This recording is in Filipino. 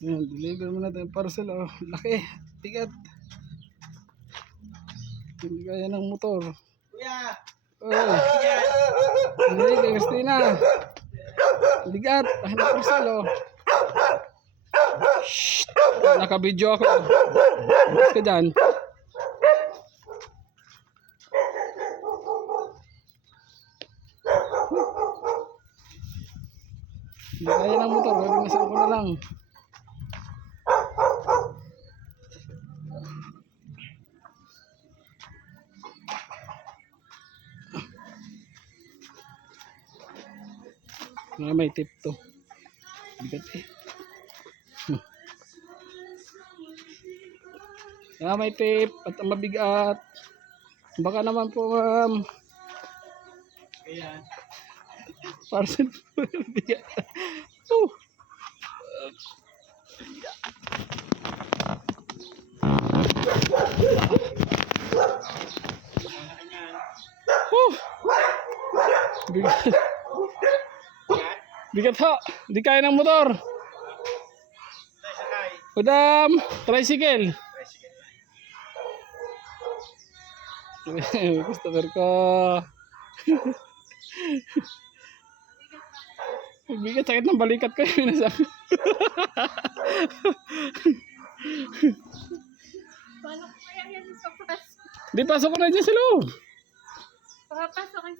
Yan, deliver mo natin yung parcel. Oh, laki. Bigat. Hindi kaya ng motor. Kuya! Oh. Hindi kay Christina. Bigat. Laki ng parcel. Oh. Shhh. Naka-video ako. Ba't ka dyan? Hindi kaya ng motor. Gagamisan ko na lang. May tip to. Bigat eh. May tip at mabigat. Baka naman po Ayan. parcel po. Bigat. Oh. Bigat. Bigat ho. Hindi kaya ng motor. Udam, tricycle. Customer ko. Bigat, sakit ng balikat ko. Paano ko kaya yan sa pasok? Di pasok ko na dyan sa loob. Papasok